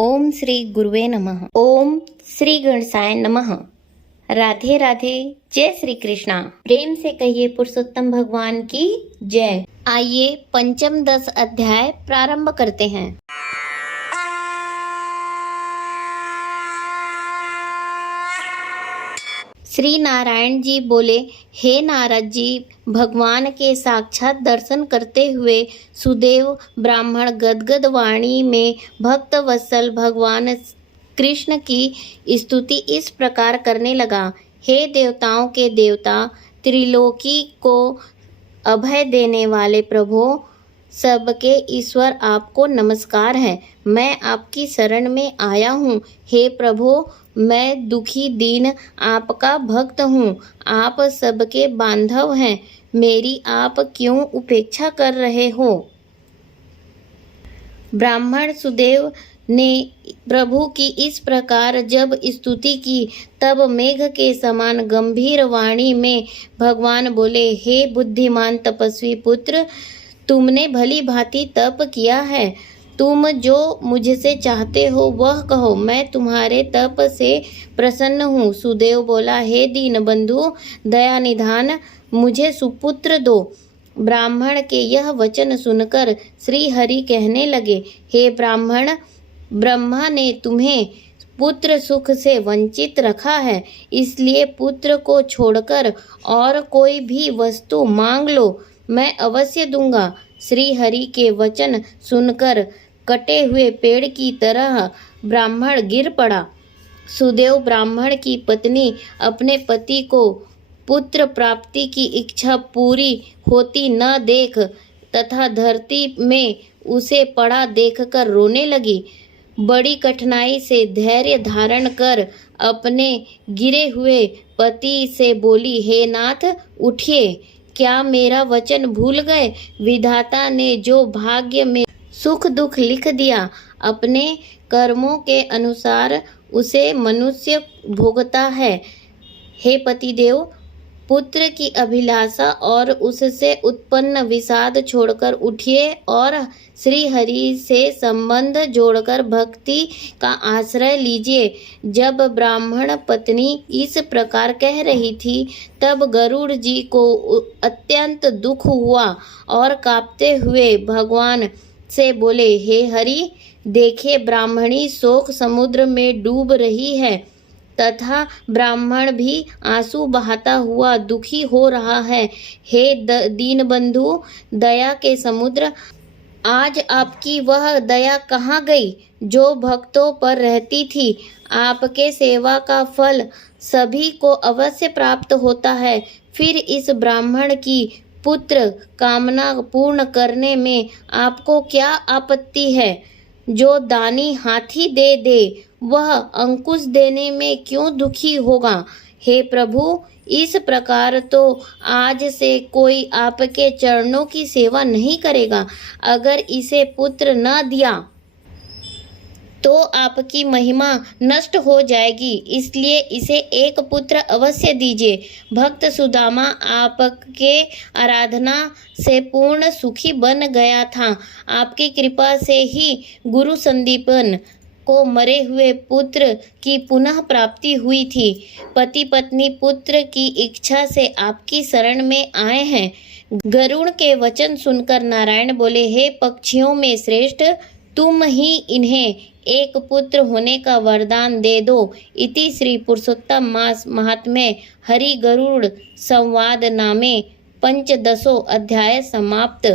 ओम श्री गुरुवे नमः। ओम श्री गणेशाय नमः। राधे राधे। जय श्री कृष्णा। प्रेम से कहिए पुरुषोत्तम भगवान की जय। आइए पंचम 10 अध्याय प्रारंभ करते हैं। श्री नारायण जी बोले, हे नारद जी, भगवान के साक्षात दर्शन करते हुए सुदेव ब्राह्मण गदगद वाणी में भक्त वत्सल भगवान कृष्ण की स्तुति इस प्रकार करने लगा। हे देवताओं के देवता, त्रिलोकी को अभय देने वाले प्रभु, सबके ईश्वर, आपको नमस्कार है। मैं आपकी शरण में आया हूँ। हे प्रभु, मैं दुखी दीन आपका भक्त हूँ। आप सबके बांधव हैं, मेरी आप क्यों उपेक्षा कर रहे हो? ब्राह्मण सुदेव ने प्रभु की इस प्रकार जब स्तुति की, तब मेघ के समान गंभीर वाणी में भगवान बोले, हे बुद्धिमान तपस्वी पुत्र, तुमने भली भांति तप किया है। तुम जो मुझसे चाहते हो वह कहो, मैं तुम्हारे तप से प्रसन्न हूँ। सुदेव बोला, हे दीन बंधु, दया निधान, मुझे सुपुत्र दो। ब्राह्मण के यह वचन सुनकर श्री हरि कहने लगे, हे ब्राह्मण, ब्रह्मा ने तुम्हें पुत्र सुख से वंचित रखा है, इसलिए पुत्र को छोड़कर और कोई भी वस्तु मांग लो, मैं अवश्य दूंगा। श्री हरि के वचन सुनकर कटे हुए पेड़ की तरह ब्राह्मण गिर पड़ा। सुदेव ब्राह्मण की पत्नी अपने पति को पुत्र प्राप्ति की इच्छा पूरी होती न देख तथा धरती में उसे पड़ा देखकर रोने लगी। बड़ी कठिनाई से धैर्य धारण कर अपने गिरे हुए पति से बोली, हे नाथ, उठिए, क्या मेरा वचन भूल गए? विधाता ने जो भाग्य में सुख दुख लिख दिया, अपने कर्मों के अनुसार उसे मनुष्य भोगता है। हे पतिदेव, पुत्र की अभिलाषा और उससे उत्पन्न विषाद छोड़कर उठिए और श्री हरि से संबंध जोड़कर भक्ति का आश्रय लीजिए। जब ब्राह्मण पत्नी इस प्रकार कह रही थी, तब गरुड़ जी को अत्यंत दुख हुआ और कांपते हुए भगवान से बोले, हे हरि, देखिए ब्राह्मणी शोक समुद्र में डूब रही है तथा ब्राह्मण भी आंसू बहाता हुआ दुखी हो रहा है। हे दीन बंधु, दया के समुद्र, आज आपकी वह दया कहाँ गई जो भक्तों पर रहती थी? आपके सेवा का फल सभी को अवश्य प्राप्त होता है, फिर इस ब्राह्मण की पुत्र कामना पूर्ण करने में आपको क्या आपत्ति है? जो दानी हाथी दे दे, वह अंकुश देने में क्यों दुखी होगा? हे प्रभु, इस प्रकार तो आज से कोई आपके चरणों की सेवा नहीं करेगा। अगर इसे पुत्र न दिया तो आपकी महिमा नष्ट हो जाएगी, इसलिए इसे एक पुत्र अवश्य दीजिए। भक्त सुदामा आपके आराधना से पूर्ण सुखी बन गया था। आपकी कृपा से ही गुरु संदीपन को मरे हुए पुत्र की पुनः प्राप्ति हुई थी। पति पत्नी पुत्र की इच्छा से आपकी शरण में आए हैं। गरुड़ के वचन सुनकर नारायण बोले, हे पक्षियों में श्रेष्ठ, तुम ही इन्हें एक पुत्र होने का वरदान दे दो। इति श्री पुरुषोत्तम मास महात्म्य हरि गरुड़ संवाद नामे पंचदशो अध्याय समाप्त।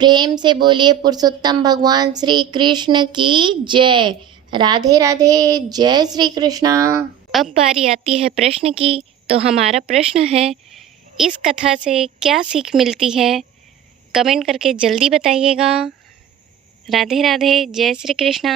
प्रेम से बोलिए पुरुषोत्तम भगवान श्री कृष्ण की जय। राधे राधे। जय श्री कृष्णा। अब बारी आती है प्रश्न की। तो हमारा प्रश्न है, इस कथा से क्या सीख मिलती है? कमेंट करके जल्दी बताइएगा। राधे राधे। जय श्री कृष्णा।